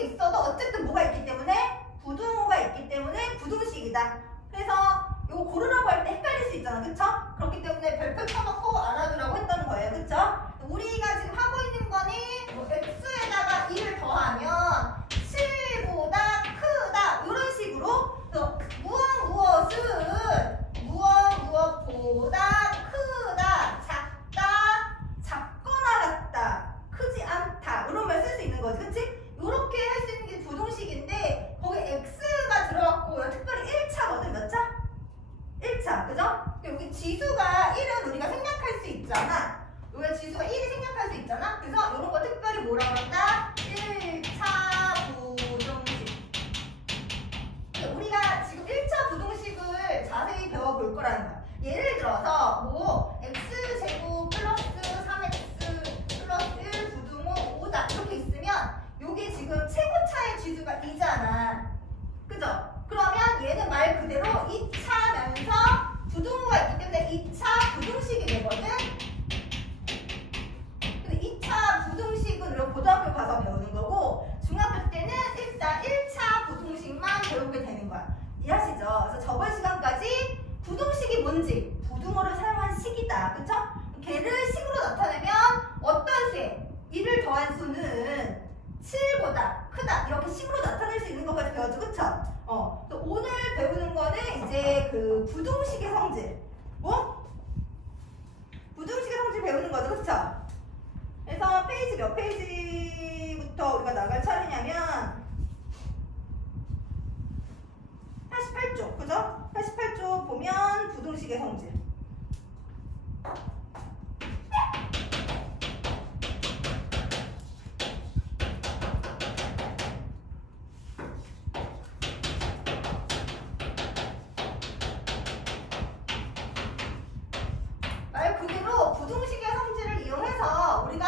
이렇게 있어도 어쨌든 뭐가 있기 때문에 부등호가 있기 때문에 부등식이다. 그래서 이거 고르라고 할 때 헷갈릴 수 있잖아. 그쵸? 그렇기 때문에 별표 쳐놓고 알아두라고 했던 거예요. 그쵸? 우리가 지금 하고 있는 거는 뭐 x에다가 2를 더하면 7보다 크다 이런 식으로 무엇보다 크다, 작다, 작거나 같다, 크지 않다 이런 말 쓸 수 있는 거지. 그치? 이렇게 할 수 있는 게 부등식인데 거기 x가 들어갔고 특별히 1차거든. 몇 차? 1차. 그죠? 여기 지수가 1은 우리가 생략할 수 있잖아. 우리가 지수가 1이 생략할 수 있잖아. 그래서 이런 거 특별히 뭐라고 한다? 1차 부등식. 우리가 지금 1차 부등식을 자세히 배워볼 거라는 거야. 예를 들어서 뭐 x제곱 플러스 3x 플러스 1 부등호 5다 이렇게 있으면 요게 지금 최고차의 지수가 2잖아. 그죠? 그러면 얘는 말 그대로 2차면서 부등호가 있기 때문에 2차 부등식이 되거든? 근데 2차 부등식은 우리가 고등학교 가서 배우는 거고 중학교 때는 일단 1차 부등식만 배우게 되는 거야. 이해하시죠? 그래서 저번 시간까지 부등식이 뭔지, 부등호를 사용한 식이다. 그쵸? 걔를 식으로 나타내면 어떤 수에 1을 더한 수는 7보다 크다 이렇게 식으로 나타낼 수 있는 것까지 배웠죠. 그쵸? 오늘 배우는 거는 이제 그 부등식의 성질. 뭐? 부등식의 성질 배우는 거죠. 그쵸? 그래서 페이지 몇 페이지부터 우리가 나갈 차례냐면 88쪽. 그죠? 88쪽 보면 부등식의 성질. 말 그대로 부등식의 성질을 이용해서 우리가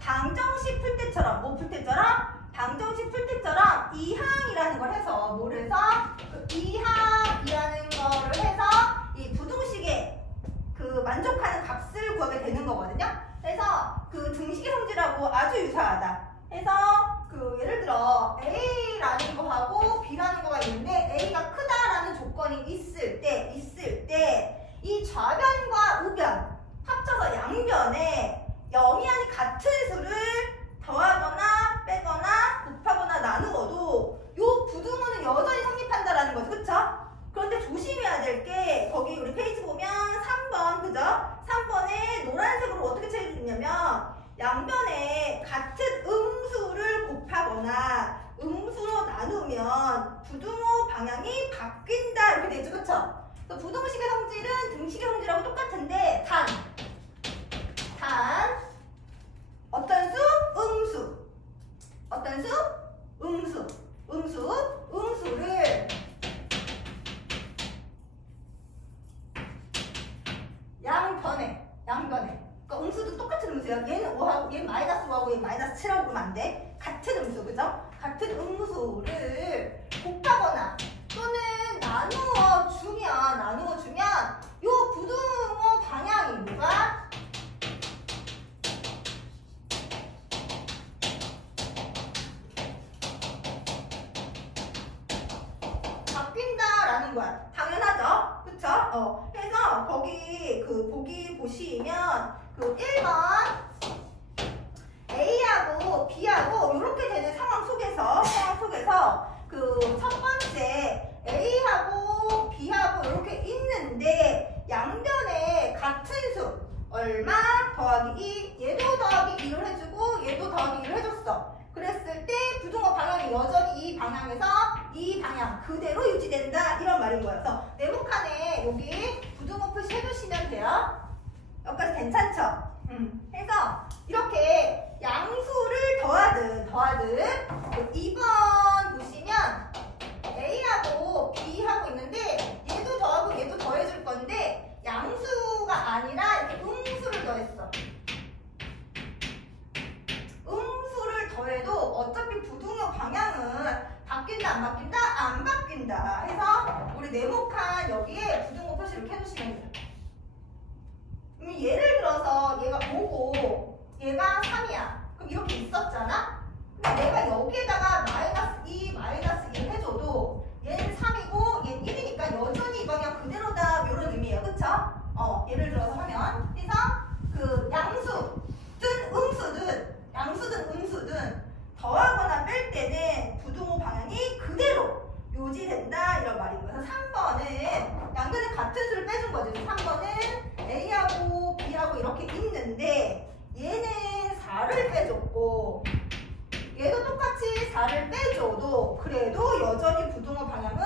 방정식 풀 때처럼 뭐 풀 때처럼? 방정식 풀 때처럼 이항이라는 걸 해서 뭘 해서? 그 이항이라는 거를 해서 이 부등식에 그 만족하는 값을 구하게 되는 거거든요. 그래서 그 등식의 성질하고 아주 유사하다. 해서 그 예를 들어 A라는 거하고 B라는 거가 있는데 A가 크다라는 조건이 있을 때 이 좌변과 우변 합쳐서 양변에 0이 아닌 같은 수를 더하거나 빼거나 곱하거나 나누어도 요 부등호는 여전히 성립한다라는 거죠. 그쵸? 그런데 조심해야 될 게 거기 우리 페이지 보면 3번 그죠? 3번에 노란색으로 어떻게 처리되냐면 양변에 같은 음수를 곱하거나 음수로 나누면 부등호 방향이 바뀐다 이렇게 되죠. 그쵸? 부등식의 성질은 등식의 성질하고 똑같은데 단 어떤 수? 음수. 어떤 수? 음수. 음수를 양변에. 그러니까 음수도 똑같은 음수야. 얘는 5하고 얘는 마이너스 5하고 얘는 마이너스 7하고 그러면 안 돼. 같은 음수, 그죠? 같은 음수를 곱하거나 또는 나누어 주면 요 부등호 방향이 뭐가? 바뀐다라는 거야. 당연하죠? 그쵸? 그래서 거기 그 보기 보시면 그 1번 A하고 B하고 이렇게 되는 상황 속에서 그 첫 번째 A하고 B하고 이렇게 있는데 양변에 같은 수 얼마 더하기 2 얘도 더하기 2를 해주고 얘도 더하기 2를 해줬어. 그랬을 때 부등호 방향이 여전히 이 방향에서 이 방향 그대로 유지된다 이런 말인 거예요. 그래서 네모칸에 여기 부등호 표시 해주시면 돼요. 여기까지 괜찮죠? 해서 이렇게 양수를 더하든 2번 보시면 A하고 B하고 있는데 얘도 더하고 얘도 더해줄 건데 양수가 아니라 이렇게 음수를 더했어. 음수를 더해도 어차피 부등호 방향은 바뀐다 안 바뀐다? 안 바뀐다 해서 우리 네모칸 여기에 부등호 표시 이렇게 해주시면 돼요. 예를 들어서 얘가 5고 얘가 3이야. 그럼 이렇게 있었잖아? 근데 내가 여기에다가 마이너스 4를 빼줘도 그래도 여전히 부등호 방향은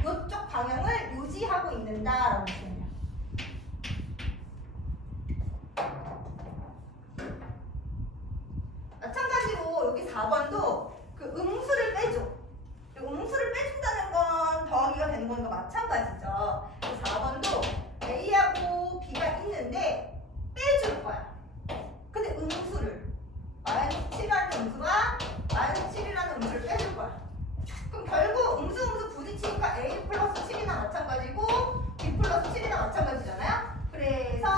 이쪽 방향을 유지하고 있는다라고 보시면 돼요. 마찬가지로 여기 4번도 그 음수를 빼줘. 음수를 빼준다는 건 더하기가 되는 거니까 마찬가지죠. 4번도 A하고 B가 있는데 빼줄 거야. 근데 음수를 마이너스 7이라는 음수와 마이너스 7이라는 음수를 빼줄 거야. 그럼 결국 음수 부딪히니까 A 플러스 7이나 마찬가지고 B 플러스 7이나 마찬가지잖아요. 그래서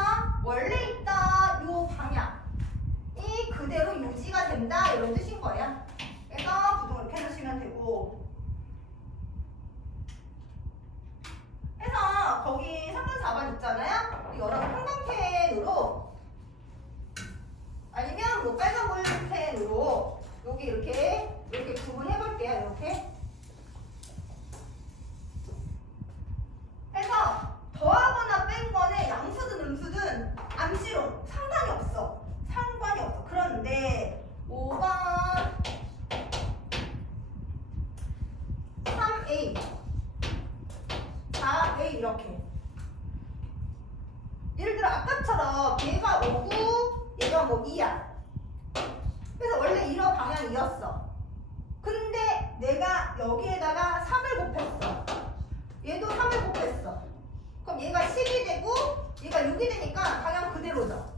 원래 있던 요 방향이 그대로 유지가 된다 이런 뜻인 거예요. 그래서 부등호 이렇게 해주시면 되고, 해서 거기 3번 4번 있잖아요. 여러분 형광펜으로 아니면 뭐 빨간 볼펜으로 여기 이렇게 구분해 볼게요. 이렇게 해서 더하거나 뺀 거는 양수든 음수든 암시로 상관이 없어. 상관이 없어. 그런데 5번 3A 4A 이렇게 예를 들어 아까처럼 얘가 5고 얘가 뭐 2야. 그래서 원래 이런 방향이었어. 근데 내가 여기에다가 3을 곱했어. 얘도 3을 곱했어. 그럼 얘가 10이 되고 얘가 6이 되니까 방향 그대로죠.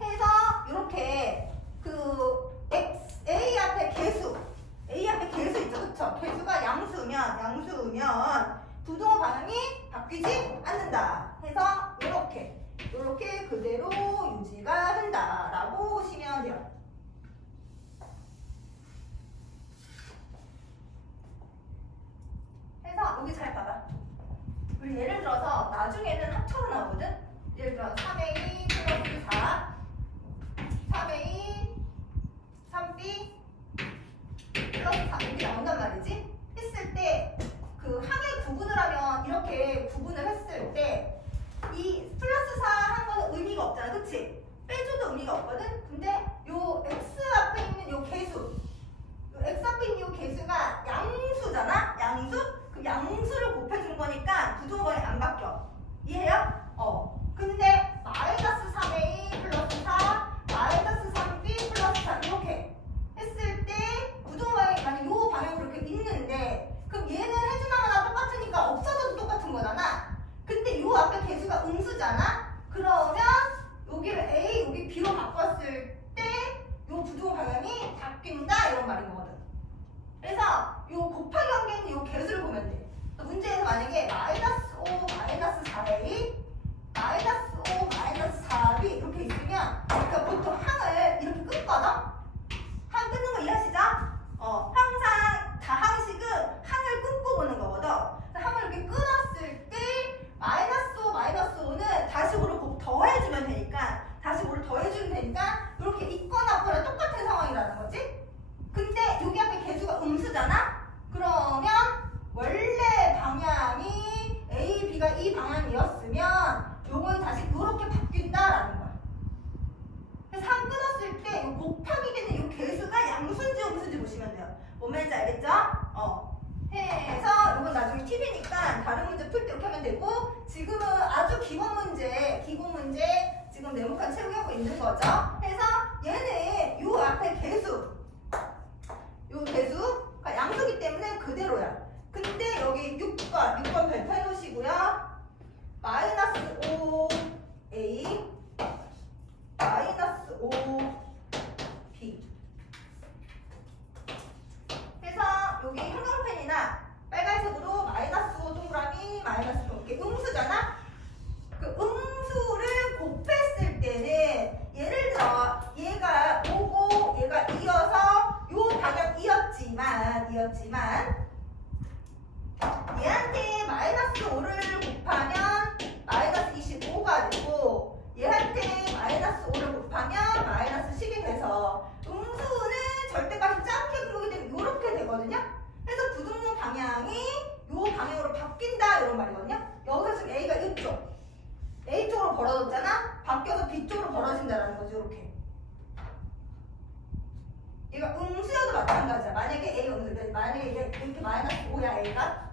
해서 이렇게 그 A 앞에 개수 있죠. 그쵸? 개수가 양수면 부등호 방향이 바뀌지 않는다. 해서 이렇게 그대로 유지가 된다라고 보시면 돼요. 해서 여기 잘 봐봐. 우리 예를 들어서 나중에는 합쳐서 나오거든. 예를 들어 3A 플러스 4 3A 3B 플러스 4 이렇게 나온단 말이지. 했을 때 그 항의 구분을 하면 이렇게 구분을 했을 때 이 플러스 4 한 거는 의미가 없잖아. 그치? 빼줘도 의미가 없거든. 근데 요 X 앞에 있는 요 개수, 요 X 앞에 있는 요 개수가 양수잖아. 그 양수를 곱해준 거니까 부등호 방향이 안 바뀌어. 이해해요? 근데 마이너스 3A 플러스 4 마이너스 3B 플러스 4 이렇게 했을 때 부등호 방향이 만약 요 방향으로 이렇게 있는데 그럼 얘는 해주나마나 똑같으니까 없어져도 똑같은 거잖아. 근데 요 앞에 개수가 음수잖아. 그러면 여기를 A 여기 B로 바꿨을 때 요 부등호 방향이 바뀐다 이런 말인 거거든. 그래서 요 곱하기 관계에 있는 요 개수를 보면 돼. 문제에서 만약에 마이너스 5 마이너스 4A 마이너스 5 마이너스 4B 이렇게 있으면 그러니까 보통 항을 이렇게 끊거든. 항 끊는 거 이해하시죠? 항상 다항식은 항을 끊고 보는 거거든. 항을 이렇게 끊었을 때 마이너스 5 마이너스 5는 다시 5를 더해주면 되니까 이렇게 있거나 없거나 똑같은 상황이라는 거지. 근데 여기 앞에 개수가 음수잖아? 그러면 원래 방향이 A, B가 이 방향이었으면 요건 다시 이렇게 바뀐다라는 거야. 그래서 항 끊었을 때 요 곱하기 되는 요 개수가 양수인지 음수인지 보시면 돼요. 뭔 말인지 알겠죠? 해서 이건 나중에 팁이니까 다른 문제 풀 때 이렇게 하면 되고, 지금은 아주 기본 문제 지금 네모칸 채우고 있는 거죠. 해서 얘는 요 앞에 요 개수가 양수기 때문에 그대로야. 근데 여기 6번 발표해 놓으시고요. 마이너스 5A 마이너스 5B 해서 여기 형광펜이나 빨간색으로 마이너스 5 동그라미 마이너스 5 이게 음수잖아. 그 음수를 곱했을 때는 예를 들어 얘가 5고 얘가 이어서 요 방향이었지만 얘한테 마이너스 5를 곱하면 마이너스 25가 되고 얘한테 마이너스 5를 곱하면 마이너스 10이 돼서 음수는 절대값이 작게 분모기 때문에 이렇게 되거든요. 그래서 부등호 방향이 요 방향으로 바뀐다 이런 말이거든요. 여기서 지금 A가 이쪽 A 쪽으로 벌어졌잖아. 바뀌어서 B 쪽으로 벌어진다는 거죠. 이렇게 얘가 음수여도 마찬가지야. 만약에 만약에 A 만약에 이렇게 마이너스 5야 A가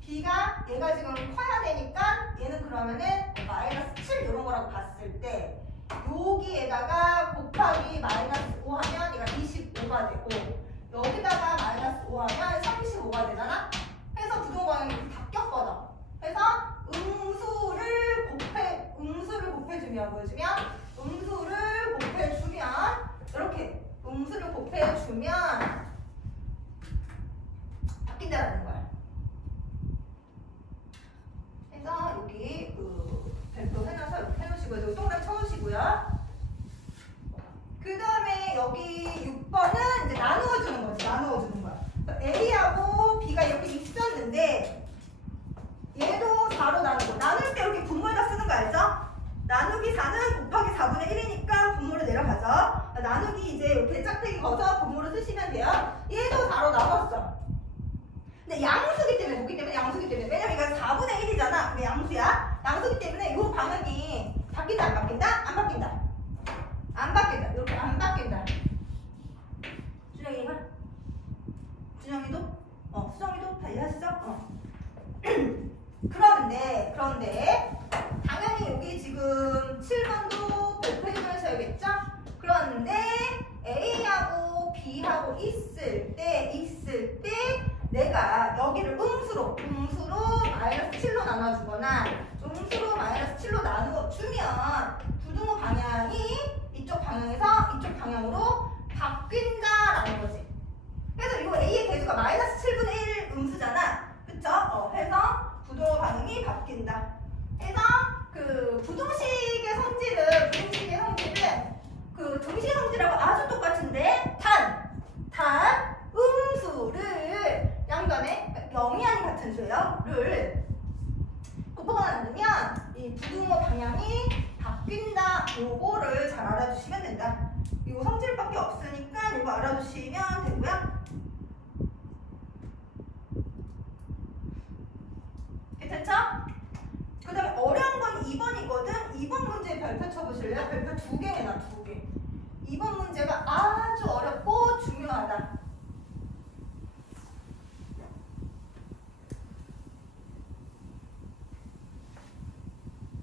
B가 얘가 지금 커야 되니까 얘는 그러면은 마이너스 7 이런 거라고 봤을 때 여기에다가 곱하기 마이너스 5 하면 얘가 25가 되고 여기다가 마이너스 5 하면 35가 되잖아? 해서 부동방향이 이렇게 바뀌었거든. 해서 음수를 곱해주면 이렇게 음수를 곱해주면 바뀐다라는 거야. 그래서 여기 별표 해놔서 이렇게 해놓으시고요. 여기 동그라미 쳐놓으시고요. 그 다음에 여기 6번은 이제 나누어주는 거지. 나누어주는 거야. A하고 B가 이렇게 있었는데 얘도 4로 나누고 나눌 때 이렇게 분모에다 쓰는 거 알죠? 나누기 4는 곱하기 4분의 1이니까 분모로 내려가죠. 나누기 이제 이렇게 짝대기 거서 분모로 쓰시면 돼요. 얘도 4로 나눴어. 근데 양수기 때문에 뭐기 때문에 양수기 때문에 왜냐면 이건 4분의 1이잖아. 그게 양수야. 양수기 때문에 이 방향이 바뀐다 안 바뀐다? 안 바뀐다. 안 바뀐다. 이렇게 안 바뀐다. 준영이가? 준영이도? 수정이도 다 이해하시죠? 그런데 당연히 여기 지금 7번도 별표해주셔야겠죠? 그런데 A하고 B하고 있을 때 내가 여기를 음수로 마이너스 7로 나눠주거나 음수로 마이너스 7로 나누어 주면 부등호 방향이 이쪽 방향에서 이쪽 방향으로 바뀐다라는 거지. 그래서 이 A의 개수가 마이너스 7분의 1 음수잖아. 그쵸? 해서 부등호 방향이 바뀐다. 해서 그 부등식의 성질은 그 등식의 성질하고 아주 똑같은데 단 음수를 양변에 영이 아닌 같은 수를 곱하거나 나누면 이 부등호 방향이 바뀐다. 요거를 잘 알아주시면 된다. 이거 성질밖에 없으니까 이거 알아두시면 되고요. 괜찮죠? 그 다음에 어려운 건 2번이거든. 2번 문제 별표 쳐보실래요? 별표 2개 해놔. 2개. 2번 문제가 아주 어렵고 중요하다.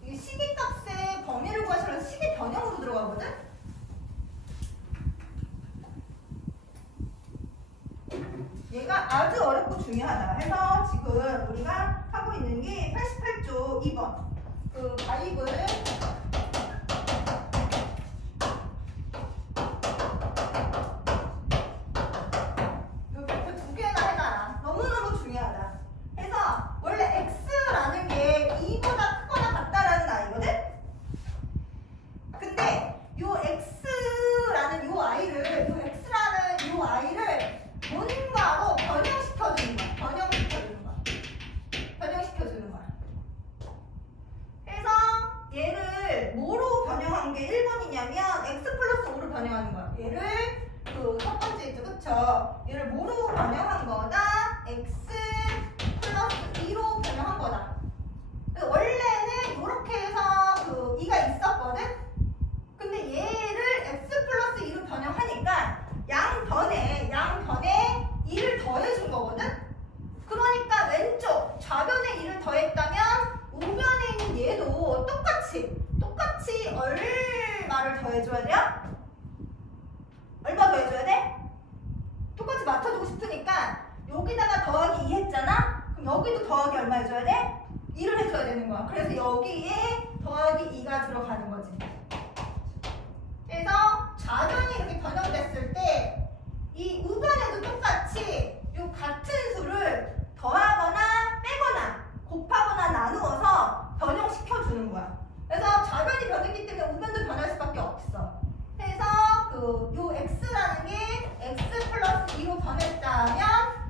이게 시계값의 범위를 구하시려면 시계 변형으로 들어가거든? 얘가 아주 어렵고 중요하다. 해서 지금 우리가 하고 있는 게 88조 2번. 그 가입을 요 별표 2개나 해놔라. 너무너무 중요하다. 해서 원래 X라는 게 2보다 크거나 같다라는 아이거든? 근데 요 X라는 요 아이를 뭔가로 변형시켜주는 거야. 그래서 얘를 뭐로 변형한 게 1번이냐면 X 플러스 5로 변형하는 거야. 얘를 그 첫 번째 있죠, 그쵸? 얘를 뭐로 변형한 거다? X 플러스 2로 변형한 거다. 원래는 이렇게 해서 그 2가 있었거든? 근데 얘를 X 플러스 2로 변형하니까 양변에 2를 더해준 거거든? 그러니까 왼쪽 좌변에 2를 더했다면 우변에 있는 얘도 똑같이 얼마를 더해줘야 돼요? 얼마 더해줘야 돼? 똑같이 맞춰주고 싶으니까 여기다가 더하기 2 했잖아? 그럼 여기도 더하기 얼마 해줘야 돼? 2를 해줘야 되는 거야. 그래서 여기에 더하기 2가 들어가는 거지. 그래서 좌변이 이렇게 변형됐을 때 이 우변에도 똑같이 이 같은 수를 더하거나 빼거나 곱하거나 나누어서 변형시켜주는 거야. 그래서 좌변이 변했기 때문에 우변도 변할 수밖에 없어. 그래서 요 X라는 게 X 플러스 2로 변했다면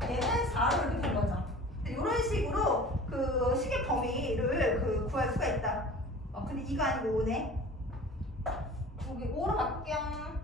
얘는 4로 이렇게 된 거죠. 이런 식으로 그 식의 범위를 구할 수가 있다. 근데 2가 아니고 5네. 여기 5로 바꿀게요.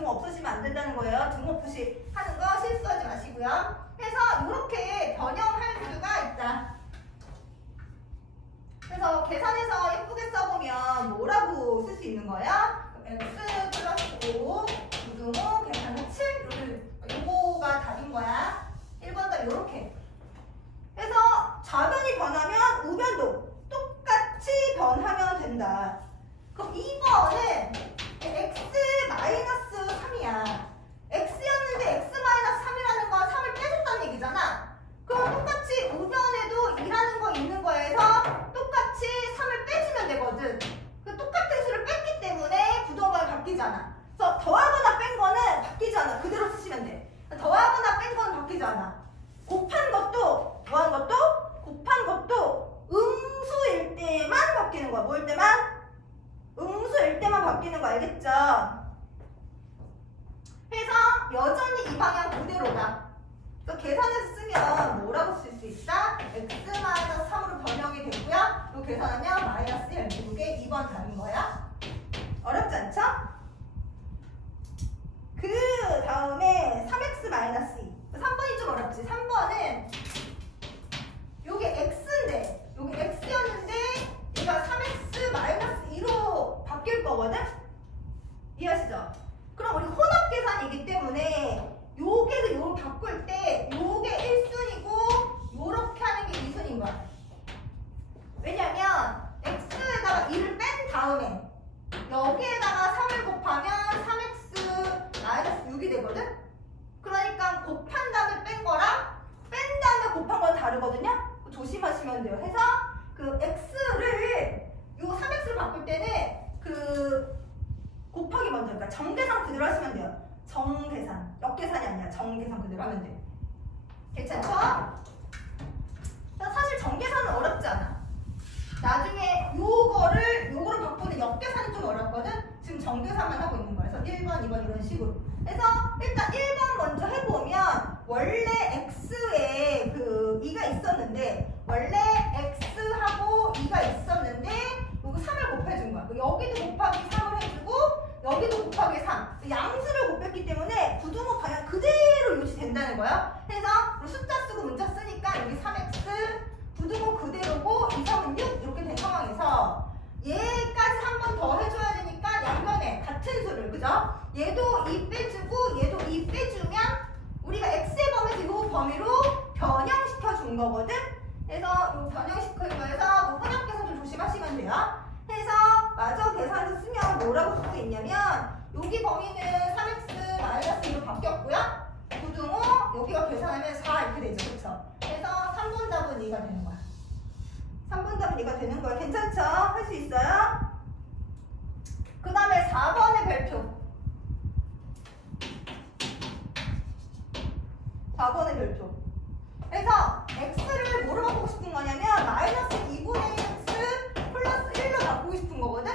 등호 없으시면 안 된다는 거예요. 등호 없이 하는 거 실수하지 마시고요. 그래서 이렇게 변형할 수가 있다. 그래서 계산해서 예쁘게 써보면 뭐라고 쓸 수 있는 거야? x 플러스 5 부등호 계산은 7 요거가 답인 거야. 1번 답 요렇게. 그래서 좌변이 변하면 우변도 똑같이 변하면 된다. 그럼 2번은 x-3이야. x였는데 x-3이라는 건 3을 빼줬다는 얘기잖아. 그럼 똑같이 우변에도 2라는 거 있는 거에서 똑같이 3을 빼주면 되거든. 그 똑같은 수를 뺐기 때문에 부동반이 바뀌지 않아. 그래서 더하거나 뺀 거는 바뀌지 않아. 그대로 쓰시면 돼. 더하거나 뺀 거는 바뀌지 않아. 곱한 것도 뭐한 것도 곱한 것도 음수일 때만 바뀌는 거야. 뭐일 때만? 음수일 때만 바뀌는 거 알겠죠? 그래서 여전히 이 방향 그대로다. 그래서 계산해서 쓰면 뭐라고 쓸 수 있다? x-3으로 변형이 됐고요. 이거 계산하면 마이너스 1 미국의 2번 답인 거야. 어렵지 않죠? 그 다음에 3x-2. 3번이 좀 어렵지. 3번은 요게 x인데 요게 x였는데 얘가 3x-2로 바뀔 거거든? 이해하시죠? 그럼 우리 혼합 계산이기 때문에 요게서 요로 바꿀 때 요게 1순위고 요렇게 하는 게 2순위인 거야. 왜냐면 x에다가 2를 뺀 다음에 여기에다가 3을 곱하면 3x-6이 되거든? 그러니까 곱한 다음에 뺀 거랑 뺀 다음에 곱한 건 다르거든요? 조심하시면 돼요. 해서 그 x를 요 3x를 바꿀 때는 그 곱하기 먼저, 그러니까 정계산 그대로 하시면 돼요. 정계산, 역계산이 아니라 정계산 그대로 하면 돼. 괜찮죠? 사실 정계산은 어렵지 않아. 나중에 요거를 바꾸는 역계산이 좀 어렵거든? 지금 정계산만 하고 있는 거야. 그래서 1번, 2번 이런 식으로. 그래서 일단 1번 먼저 해보면 원래 x에 그 2가 있었는데 원래 x하고 2가 있었는데 여기 3을 곱해준 거야. 여기도 곱하기 3을 해주고 여기도 곱하기 3. 양수를 곱했기 때문에 부등호 방향 그대로 유지된다는 거야. 그래서 숫자 쓰고 문자 쓰니까 여기 3x 부등호 그대로고 2, 3은 6 이렇게 된 상황에서 얘까지 한 번 더 해줘야 되니까 양변에 같은 수를, 그죠? 얘도 2 빼주고 얘도 2 빼주면 우리가 x의 범위에서 이 범위로 변형시켜 준 거거든? 그래서 이 변형시킨 거에서 혼합 계산 좀 조심하시면 돼요. 그래서 마저 계산해서 쓰면 뭐라고 쓸 수 있냐면 여기 범위는 3x-2로 바뀌었고요. 부등호 여기가 계산하면 4 이렇게 되죠. 그쵸? 그래서 3번 답은 2가 되는 거야. 3번 답은 2가 되는 거야. 괜찮죠? 할 수 있어요? 그 다음에 4번의 별표. 4번의 별표. 그래서 x를 뭐로 바꾸고 싶은 거냐면 마이너스 2분의 x 플러스 1로 바꾸고 싶은 거거든?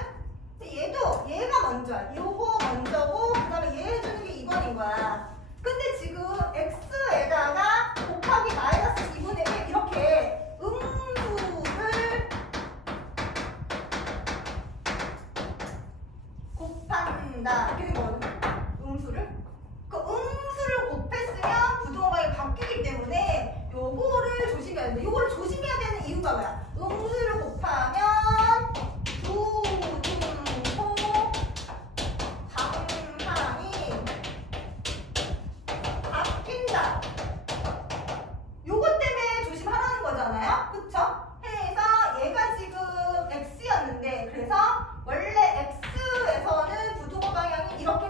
얘도 얘가 먼저야. 요거 먼저고 그 다음에 얘 해주는 게 2번인 거야. 근데 지금 x에다가 곱하기 마이너스 2분의 1 이렇게 음수를 곱한다 이렇게 된 거거든? 음수를? 그 음수를 곱했으면 부등호방이 바뀌기 때문에 요거를 조심해야 되는데 요거를 조심해야 되는 이유가 뭐야? 음수를 곱하면 부등호 방향이 바뀐다. 요것 때문에 조심하라는 거잖아요. 그쵸? 해서 얘가 지금 x였는데 그래서 원래 x에서는 부등호 방향이 이렇게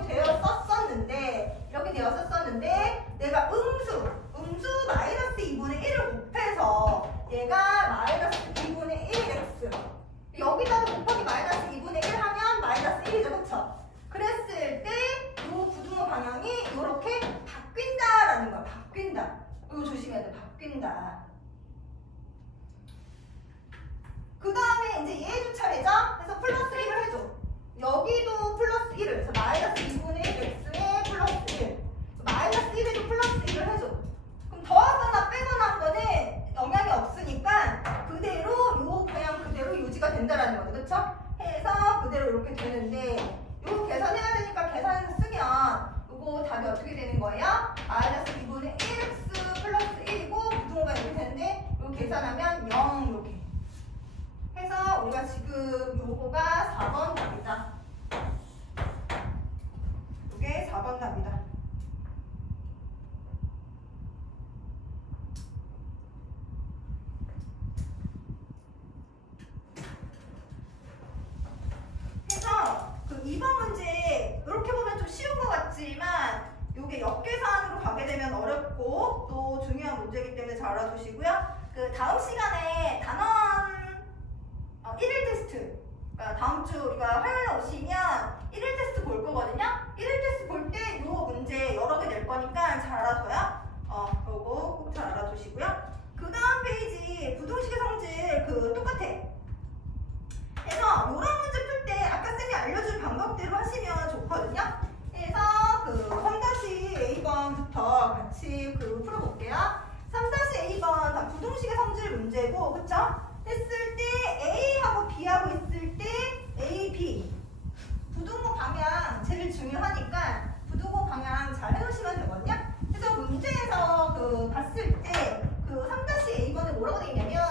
중요하니까 부두고 방향 잘 해놓으시면 되거든요. 그래서 문제에서 그 봤을 때 그 3-A번에 뭐라고 돼 있냐면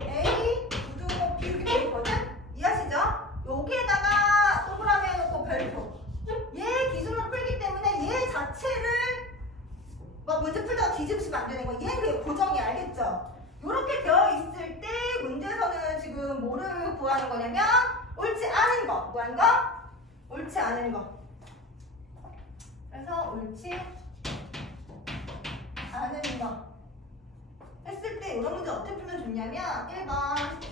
A 부두고 B 이렇게 돼 있거든. 이해하시죠? 여기에다가 동그라미 해놓고 별표. 얘 기준으로 풀기 때문에 얘 자체를 막 문제 풀다가 뒤집으시면 안 되는 거. 얘는 그게 고정이 알겠죠? 이렇게 되어 있을 때 문제에서는 지금 뭐를 구하는 거냐면 옳지 않은 거. 뭐 하는 거? 옳지 않은 거. 그래서 옳지 않은 거 했을 때 이런 문제 어떻게 풀면 좋냐면 1번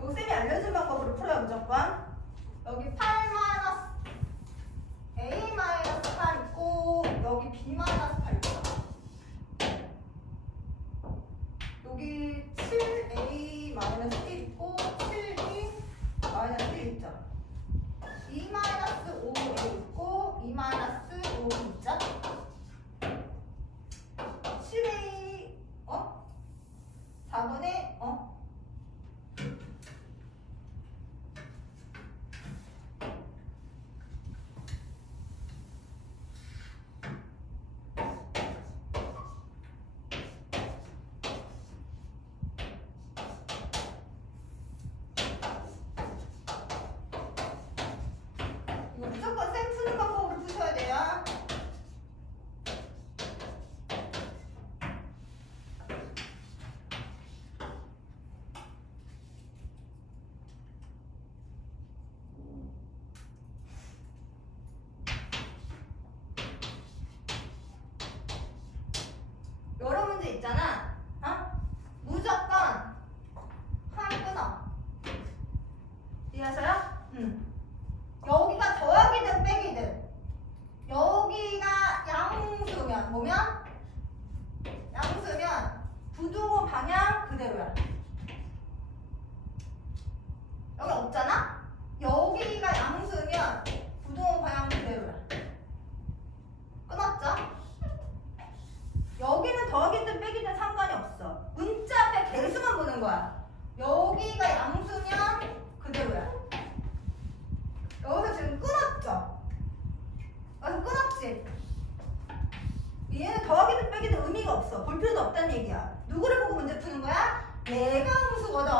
요 쌤이 알려준 방법으로 풀어요. 무조건 여기 8 A 8 있고 여기 B 8 있어. 여기 7A 1 있고 7B -1 있죠. 2-5A 있고 2-5B 있죠. 7A 4분의 무조건 쌤 푸는 방법으로 푸셔야 돼요. 여러 문제 있잖아. 무조건 하나 끊어. 이해하셔요? 여기가 더하기든 빼기든 여기가 양수면 뭐면? 양수면 부두고 방향 그대로야. 여기 없잖아? 여기가 양수면 부두고 방향 그대로야. 끊었죠? 여기는 더하기든 빼기든 상관이 없어. 문자 앞에 개수만 보는 거야. 여기가 양수면 그대로야. 여기서 지금 끊었죠? 여기서 끊었지? 얘는 더하기든 빼기든 의미가 없어. 볼 필요도 없다는 얘기야. 누구를 보고 문제 푸는 거야? 얘가 음수거든.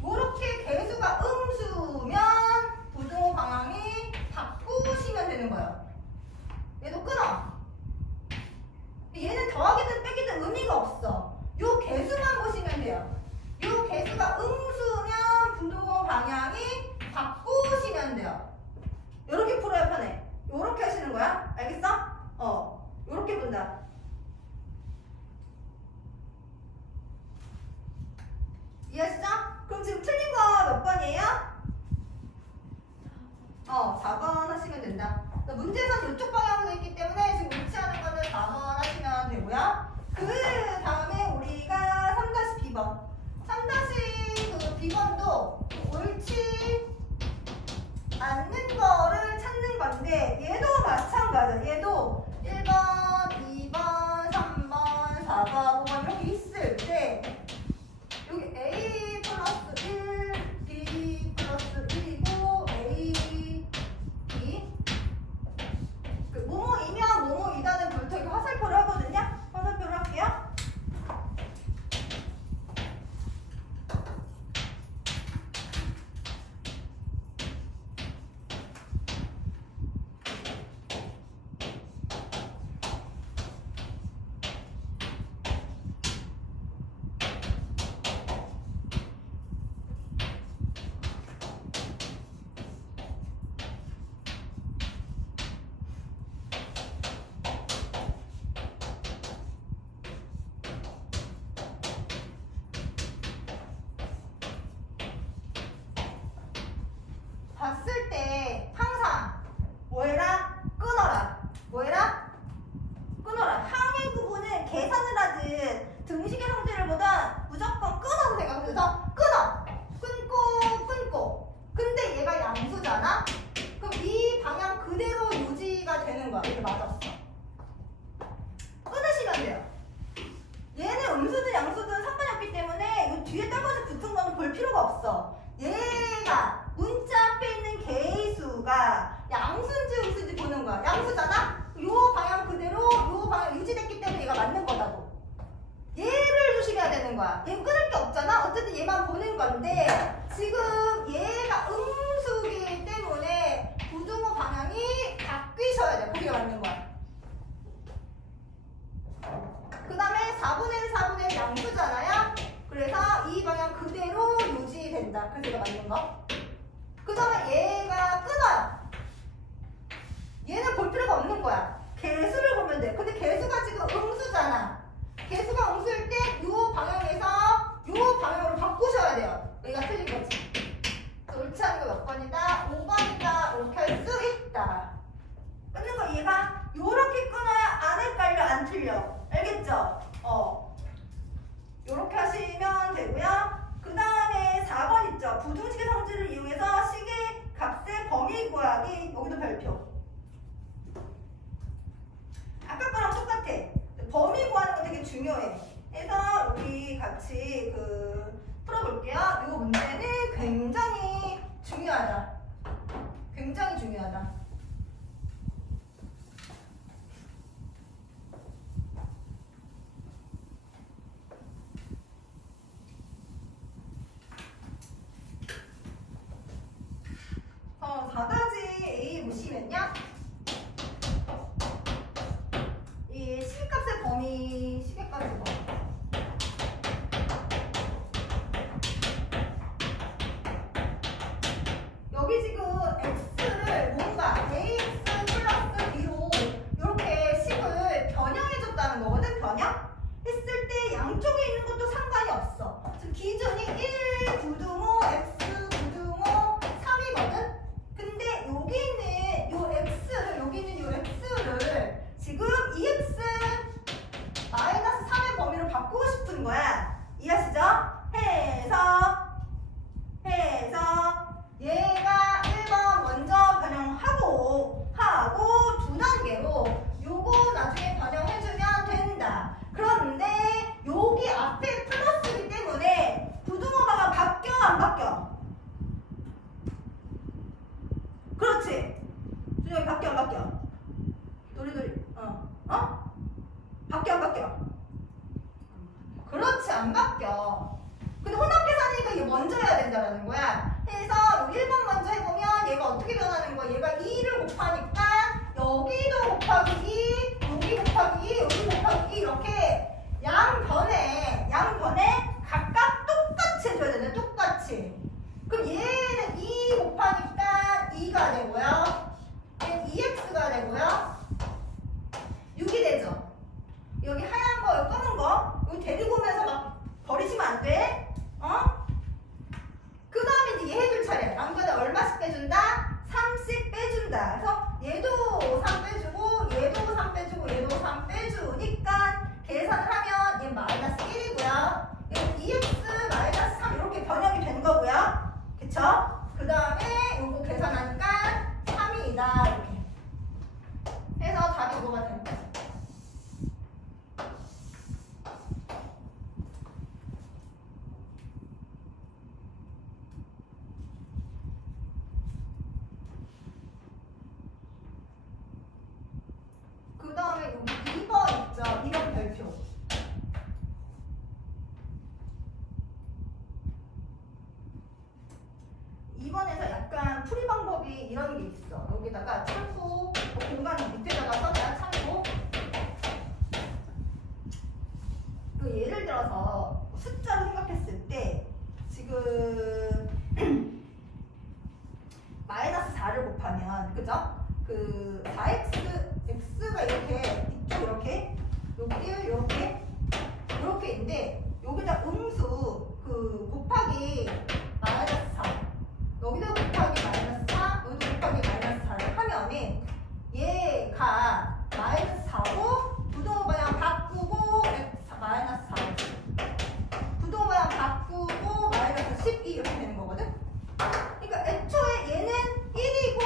이렇게 개수가 음수면 부등호 방향이 바꾸시면 되는 거예요. 얘도 끊어. 얘는 더하기든 빼기든 의미가 없어. 요 개수만 보시면 돼요. 요 개수가 음수면 부등호 방향이 바꾸시면 돼요. 요렇게 풀어야 편해. 요렇게 하시는 거야. 알겠어? 요렇게 본다. 이해하시죠? 그럼 지금 틀린 거 몇 번이에요? 4번 하시면 된다. 문제선 이쪽 방향으로 있기 때문에 지금 옳지 않은 거는 4번 하시면 되고요. 그 다음에 우리가 3-B번. 3-B번도 옳지 않는 거를 찾는 건데 얘도 마찬가지야. 얘도 1번, 2번, 3번, 4번, 5번 이렇게 있을 때 여기 A 플러스 1, B 플러스 1이고 A, B 그 뭐뭐이면 뭐뭐이다는 볼터기 화살표를 하거든요. 화살표를 할게요. 없어. 얘가 문자 앞에 있는 개수가 양수인지 음수인지 보는 거야. 양수잖아? 요 방향 그대로 요 방향 유지됐기 때문에 얘가 맞는 거다고. 얘를 조심해야 되는 거야. 얘 끊을 게 없잖아? 어쨌든 얘만 보는 건데 지금 얘가 음수이기 때문에 부등호 방향이 바뀌셔야 돼. 그게 맞는 거야. 그 다음에 4분의 4분의 양수잖아요? 그래서 이 방향 그대로 유지된다. 그래서 이거 맞는 거. 그 다음에 얘가 끊어요. 얘는 볼 필요가 없는 거야. 개수를 보면 돼. 근데 개수가 지금 음수잖아. 개수가 음수일 때 이 방향에서 이 방향으로 바꾸셔야 돼요. 여기가 틀린 거지. 옳지 않은 거 몇 번이다? 5번이다. 이렇게 할 수 있다. 끊는 거 얘가 요렇게 끊어야 안 헷갈려, 안 틀려. 알겠죠? 요렇게 하시면 되고요. 그 다음에 4번 있죠? 부등식의 성질을 이용해서 식의 값의 범위 구하기. 여기도 별표. 아까 거랑 똑같아. 범위 구하는 거 되게 중요해. 그래서 우리 같이 풀어볼게요. 이 문제는 굉장히 중요하다. 굉장히 중요하다. 보시면요. 이 시계값의 범위, 시계값의 범위. 여기 지금 x를 뭔가 ax 플러스 b로 이렇게 식을 변형해줬다는 거거든. 변형? 했을 때 양쪽에 있는 것도 상관이 없어. 지금 기준이 1 부등호, x 부등호, 3이거든. 근데 여기 있는 요 x를, 여기 있는 요 x를 지금 2x 마이너스 3의 범위로 바꾸고 싶은 거야. 이해하시죠? 해서 얘가 1번 먼저 변형하고 두 단계로 요거 나중에 변형해주면 된다. 그런데 여기 앞에 플러스이기 때문에 부등호가 바뀌어 안 바뀌어? 그렇지. 준영이 바뀌어 안 바뀌어? 도리도리 바뀌어 안 바뀌어? 그렇지, 안 바뀌어. 근데 혼합계산이니까 이게 먼저 해야 된다는 거야. 그래서 1번 먼저 해보면 얘가 어떻게 변하는 거야? 얘가 2를 곱하니까 여기도 곱하기 2, 여기 곱하기 2, 여기 곱하기 2 이렇게 양변에 각각 똑같이 해줘야 되네. 똑같이. 그럼 얘는 2 곱하니까 2가 되고요. 얘는 2x가 되고요. 6이 되죠. 여기 하얀 거, 여기 검은 거, 여기 데리고 오면서 막 버리시면 안 돼. 그 다음에 이제 얘 해줄 차례. 남보다 얼마씩 빼준다? 3씩 빼준다. 그래서 얘도 3 빼주고, 얘도 3 빼주고, 얘도 3 빼주니까 계산을 하면 얘 마이너스 1이고요. 얘 2x 마이너스 3 이렇게 변형이 된 거고요. 그쵸? 그 다음에 요거 계산하니까 3이다. 이렇게. 해서 답이 이거가 됩니다. 그 다음에 여기 2번 있죠? 2번 별표. 2번에서 약간 풀이 방법이 이런 게 있어. 여기다가 참고, 공간 밑에다가 써놔야 참고. 예를 들어서 숫자로 생각했을 때 지금 마이너스 4를 곱하면, 그죠? 4x가 이렇게, 이쪽 이렇게, 여기 이렇게인데, 여기다 음수, 곱하기 마이너스 4. 여기다 곱하기 마이너스 4, 여기다 곱하기 마이너스 4를 하면은, 얘가 마이너스 4고, 부등호 방향 바꾸고, 마이너스 4. 부등호 방향 바꾸고, 마이너스 12 이렇게 되는 거거든? 그러니까 애초에 얘는 1이고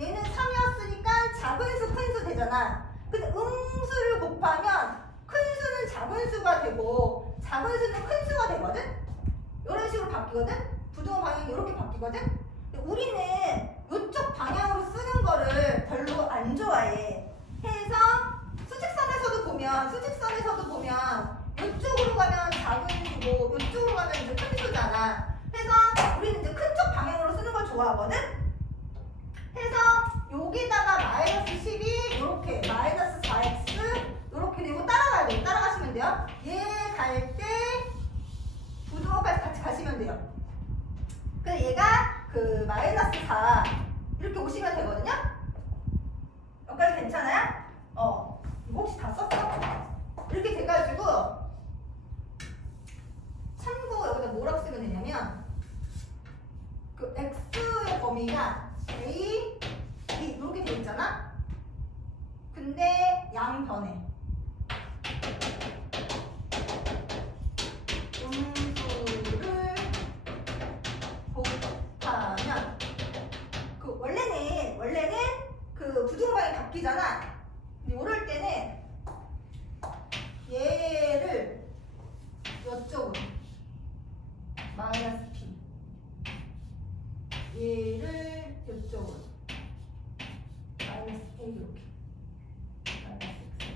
얘는 3이었으니까 작은 수, 큰 수 되잖아. 근데 음수를 곱하면 큰 수는 작은 수가 되고 작은 수는 큰 수가 되거든? 이런 식으로 바뀌거든? 있거든? 근데 우리는 이쪽 방향으로 쓰는 거를 별로 안 좋아해. 해서 수직선에서도 보면 이쪽으로 가면 작은 수고 이쪽으로 가면 이제 큰 수잖아. 해서 우리는 이제 큰 쪽 방향으로 쓰는 걸 좋아하거든? 해서 여기다가 마이너스 12 이렇게 마이너스 4x 이렇게 되고 따라가야 돼요. 따라가시면 돼요. 얘 갈 때 부등호까지 같이 가시면 돼요. 그래서 얘가 그 마이너스 4 이렇게 오시면 되거든요. 여기까지 괜찮아요? 이거 혹시 다 썼어? 이렇게 돼가지고 참고 여기다 뭐라고 쓰면 되냐면 그 x의 범위가 a, b 이렇게 돼 있잖아. 근데 양변에 음수를 곱하면 그 원래는 그 부등호방이 바뀌잖아. 근데 이럴 때는 얘를 이쪽으로 마이너스 p 얘를 이쪽으로 마이너스 a 이렇게 마이너스 x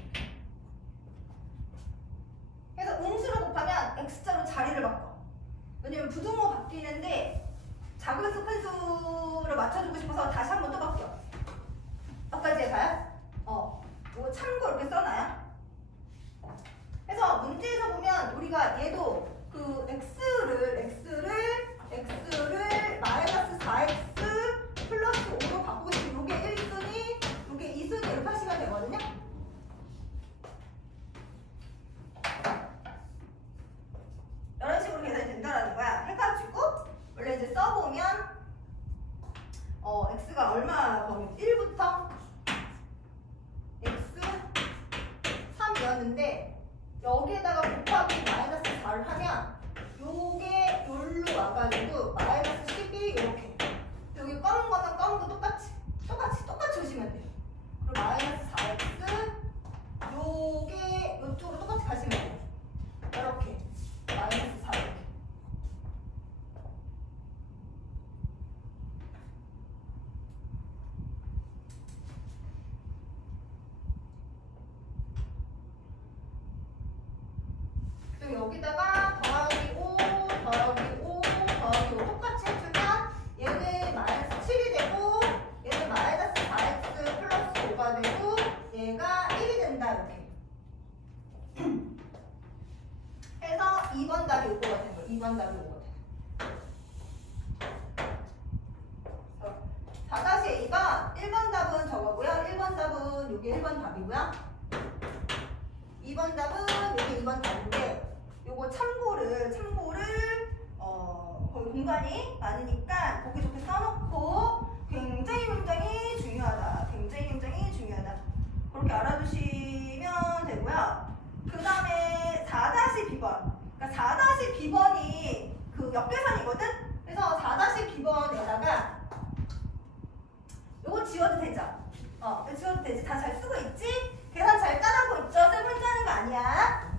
그래서 음수를 곱하면 x자로 자리를 바꿔. 왜냐면 부등호 바뀌는데 작은 수 큰 수를 맞춰주고 싶어서 다시 한 번 또 바뀌어. 여기까지 해봐요. 이거 참고 이렇게 써놔요. 그래서 문제에서 보면 우리가 얘도 그 x를 마이너스 4x 플러스 5로 바꾸고 싶으면 요게 1순위, 요게 2순위 이렇게 하시면 되거든요. 이런 식으로 계산이 된다라는 거야. 해가지고 원래 이제 써보면 x가 얼마 범위? 1부터 x 3이었는데 여기에다가 곱하기 마이너스 4를 하면 요게 여기로 와가지고 마이너스 12 이렇게. 여기 검은 거는 검은 거 똑같이 오시면 돼요. 그리고 마이너스 4x 요게 요쪽으로 똑같이 가시면 돼요. 이렇게 마이너스 4 이렇게. 여기다가 더하기 5 똑같이 해주면 얘는 마이너스 7이 되고 얘는 마이너스 4x 플러스 5가 되고 얘가 1이 된다 이렇게. 해서 2번 답이 요거가 된 거예요. 2번 답이 요거가 된 거예요. 4-2번 1번 답은 저거고요. 1번 답은 요게 1번 답이고요. 2번 답은 요게 2번 답인데 요거 참고를 거기 공간이 많으니까 보기 좋게 써놓고 굉장히 중요하다. 그렇게 알아두시면 되고요. 그 다음에 4-b번. 그러니까 4-b번이 그 역계산이거든? 그래서 4-b번에다가 요거 지워도 되죠? 지워도 되지. 다 잘 쓰고 있지? 계산 잘 따라하고 있죠? 쌤 혼자 하는 거 아니야.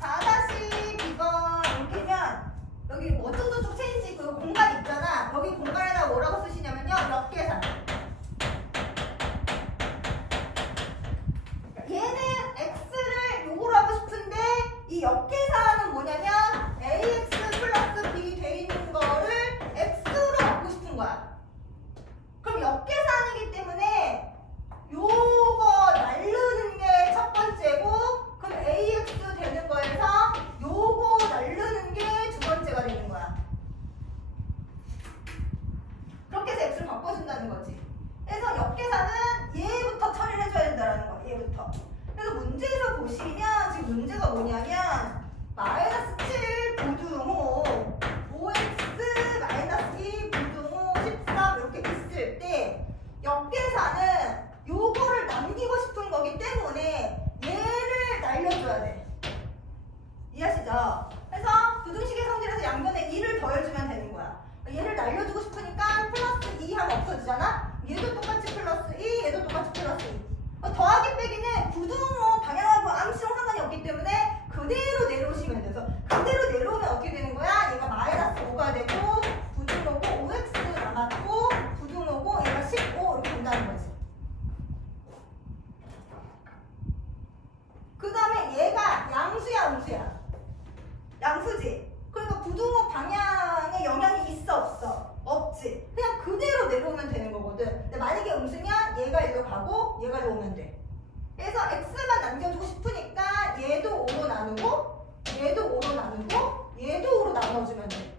4-b번 이렇게면 여기 어쩌고저쩌고 체인지 그 공간 있잖아. 여기 공간에다 뭐라고 쓰시냐면요. 역계산. 얘는 x를 요거로 하고 싶은데 이 역계산은 뭐냐면 ax 플러스 b 돼 있는 거를 x로 갖고 싶은 거야. 그럼 역계산이기 때문에 요거 날르는 게 첫 번째고 그럼 ax 되는 거에서 요거 날르는 게 두 번째가 되는 거야. 그렇게 해서 x를 바꿔준다는 거지. 그래서 역계산은 얘부터 처리를 해줘야 된다는 거야. 얘부터. 그래서 문제에서 보시면 지금 문제가 뭐냐면 마이너스 7 부등호 5x 마이너스 2 부등호 13 이렇게 있을 때 역계산은 요거를 남기고 싶은 거기 때문에 얘를 날려줘야 돼. 이해하시죠? 그래서 부등식의 성질에서 양변에 2를 더해주면 되는 거야. 얘를 날려주고 싶으니까 플러스 2 하면 없어지잖아? 얘도 똑같이 플러스 2, 얘도 똑같이 플러스 2. 더하기 빼기는 부등호 방향하고 암시랑 상관이 없기 때문에 얘가 일로 가고 얘가 일로 오면 돼. 그래서 x만 남겨주고 싶으니까 얘도 5로 나누고 얘도 5로 나누고 얘도 5로 나눠주면 돼.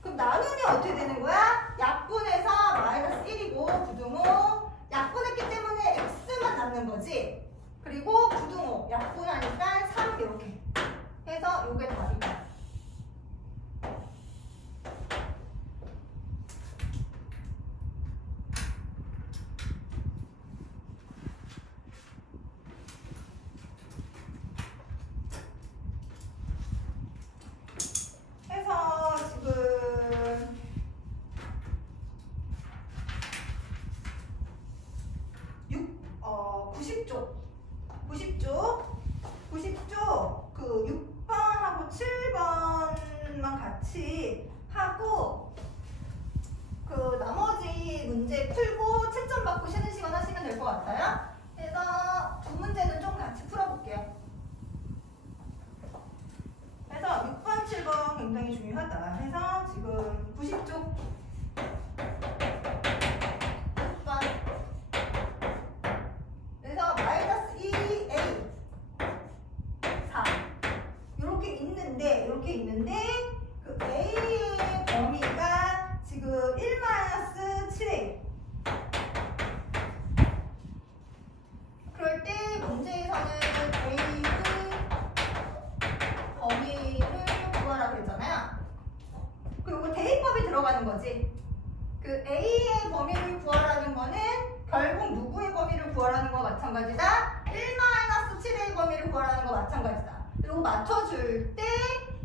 그럼 나누면 어떻게 되는 거야? 약분해서 마이너스 1이고 부등호 약분했기 때문에 x만 남는 거지. 그리고 부등호 약분하니까 3 이렇게 해서 요게 답이다. 해서 지금 90쪽 그 6번하고 7번만 같이 하고 그 나머지 문제 풀고 채점 받고 쉬는 시간 하시면 될 것 같아요. 그래서 두 문제는 좀 같이 풀어볼게요. 그래서 6번, 7번 굉장히 중요하다. 해서 지금 90쪽 6번 그래서 마이너스 2a 4 이렇게 있는데 그 a의 범위가 지금 1-7a 그럴 때 문제에서는 a의 범위를 구하라고 했잖아요. 그리고 대입법이 들어가는 거지. 그 a의 범위를 구하라는 거는 결국 누구의 범위를 구하라는 거와 마찬가지다. 1-7의 범위를 구하라는 거와 마찬가지다. 그리고 맞춰줄 때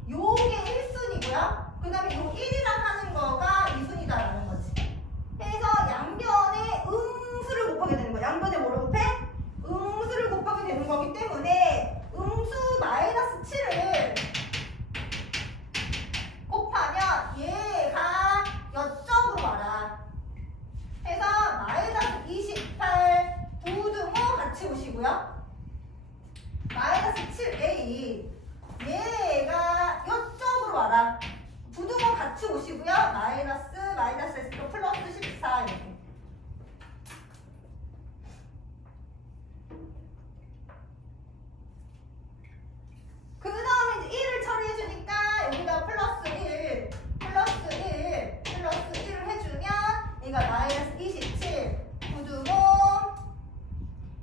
요게 1순위고요. 그 다음에 요 1이랑 하는 거가 2순위다라는 거지. 그래서 양변에 음수를 곱하게 되는 거야. 양변에 뭐를 곱해? 음수를 곱하게 되는 거기 때문에 음수 마이너스 7을 곱하면 얘가 여점으로 와라. 해서 마이너스 28 부등호 같이 오시고요. 마이너스 7a 얘가 이쪽으로 와라. 부등호 같이 오시고요. 마이너스 S로 플러스 14 이렇게. 그 다음에 이제 1을 처리해주니까 여기다 플러스 1 1을 해주면 얘가 마이너스 27 부등호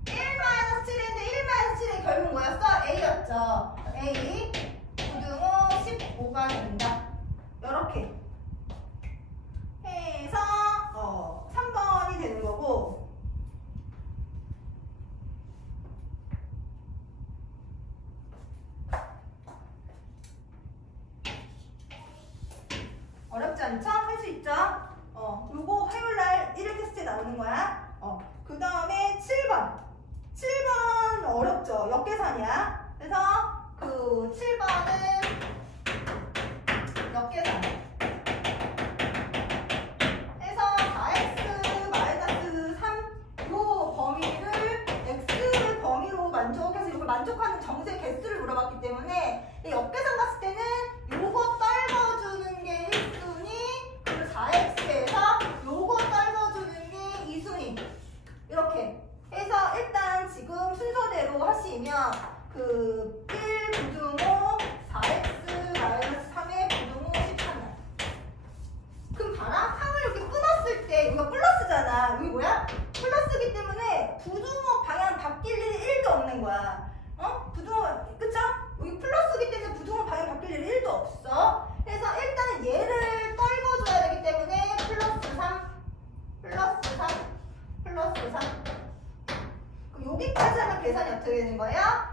1-7인데 1-7이 결국 뭐였어? A였죠. A 부등호 15가 된다. 이렇게 해서 3번이 되는 거고 어렵지 않죠? 할 수 있죠? 요거 화요일날 1일 테스트에 나오는 거야. 그 다음에 7번 어렵죠? 역계산이야. 그래서 그 7번은 역계산. 해서 4x-3 요 범위를 x의 범위로 만족해서 이걸 만족하는 정수의 개수를 물어봤기 때문에 이 역계산 봤을 때는 요거 떨궈주는 게 1순위 그리고 4x에서 요거 떨궈주는 게 2순위 이렇게 해서 일단 지금 순서대로 하시면 그 1 부등호 4x-3의 부등호 13날. 그럼 봐라. 3을 이렇게 끊었을 때 이거 플러스잖아. 여기 뭐야? 플러스기 때문에 부등호 방향 바뀔 일이 1도 없는 거야. 부등호 그쵸? 여기 플러스기 때문에 부등호 방향 바뀔 일이 1도 없어. 그래서 일단은 얘를 떨궈줘야 되기 때문에 플러스 3 그럼 여기까지 하면 계산이 어떻게 되는 거예요?